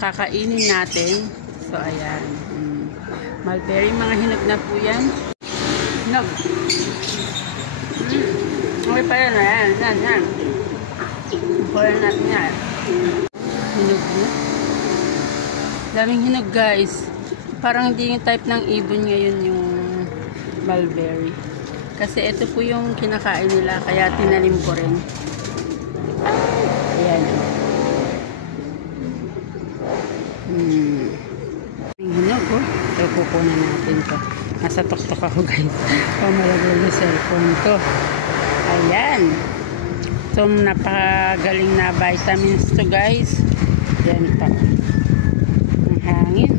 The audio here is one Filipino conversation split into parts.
Kakainin natin. So, ayan. Mulberry, mga hinog na po yan. Hinog. Okay pa yan. Ayan, yan. Kulang natin yan. Hinog na. Daming hinog, guys. Parang hindi yung type ng ibon ngayon yung mulberry. Kasi ito po yung kinakain nila, kaya tinanim ko rin. Ayan. Hinog, oh. Ito, kukunan natin to. Nasa tuktok ako, guys. Pamalagay yung cellphone ko. Ayan. So, napakagaling na vitamins to, guys. Ayan pa. Ang hangin.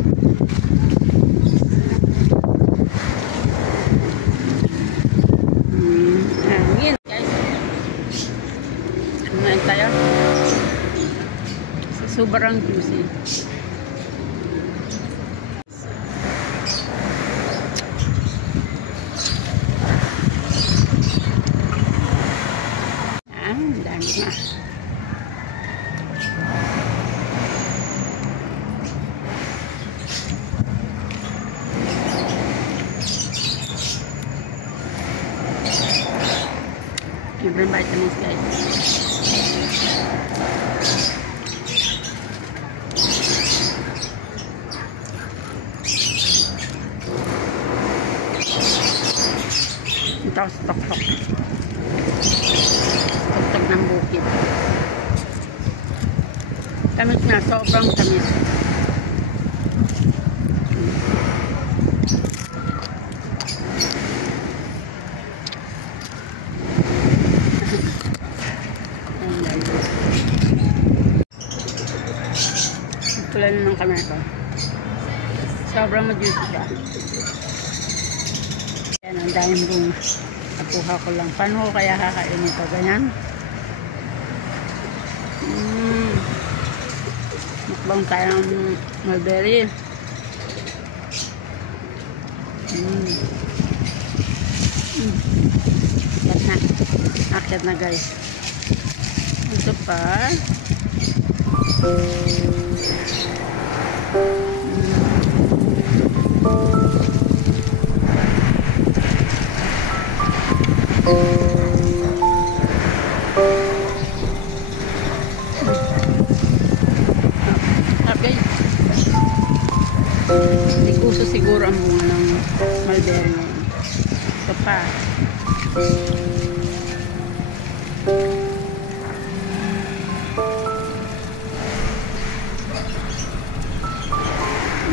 Hangin, guys. Kumain tayo. Sobrang juicy. Dami na. Libreng vitamins, guys. Ito sa tok-tok. Tok-tok ng bukid. Tamis na, sobrang tamis. Tulad ng kamera ko. Sobrang ma-juicy siya. Yan, ang daming bunga. Nakuha ko lang. Paano ko kaya kakain ito? Ganyan. Mukbang tayo ng mulberry. Akyat na. Akyat na, guys. Ito pa. Hindi gusto siguro ang bunga ng mulberry ngayon. Ito pa.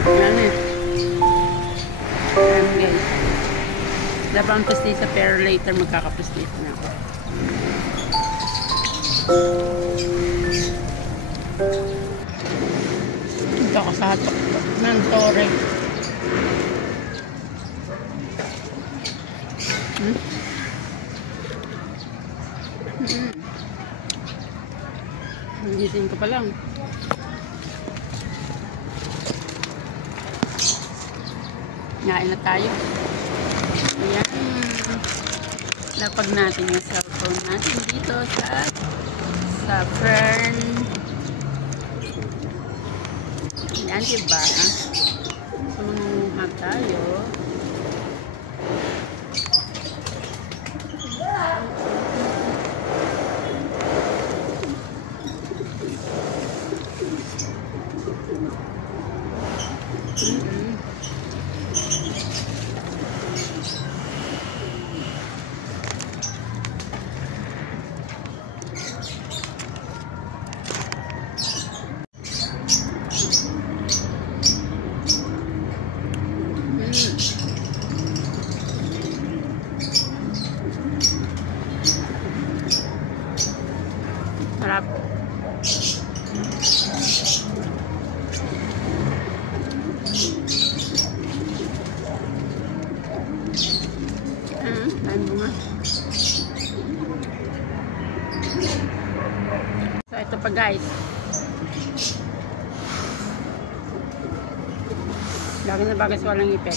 Yan eh. Yan, guys. Labang pastisa pero later magkakapastisa na ako. Ito ako sa hatok ng tore. Gising ko pa lang. Ngain na tayo. Ayan. Lapag natin yung cellphone natin dito sa Fern. Ayan, diba? Sumuha tayo. Sarap. Tayo bunga. Ito pa guys. Lagi na bagay sa walang ipin.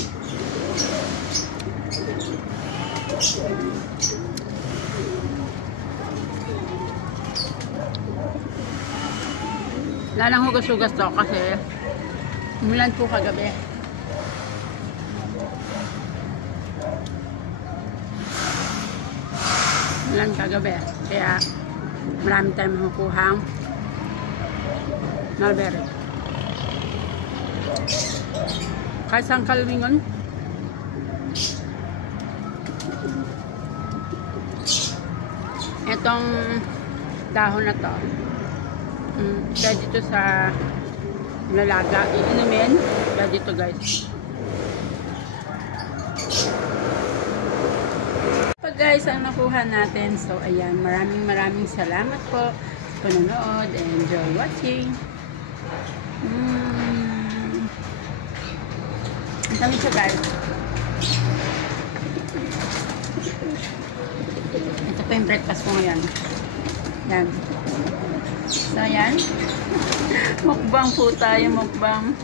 Lalang hugas-hugas to kasi umulan po kagabi. Umulan kagabi. Kaya marami tayong makukuhang mulberry. Kahit saan kalwingon. Itong dahon na to, pwede ito sa lalaga, iinumin, pwede ito guys. Pag guys, ang nakuha natin, so ayan, maraming salamat po sa panonood and enjoy watching. Ang dami siya guys. Ito pa yung breakfast ko ngayon. Yan. So, yan. Mukbang po tayo, mukbang.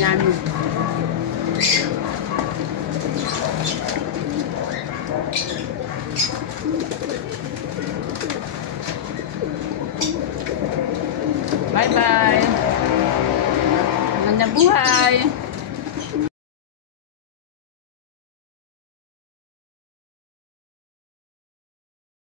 Yummy. Bye-bye. Magandang buhay.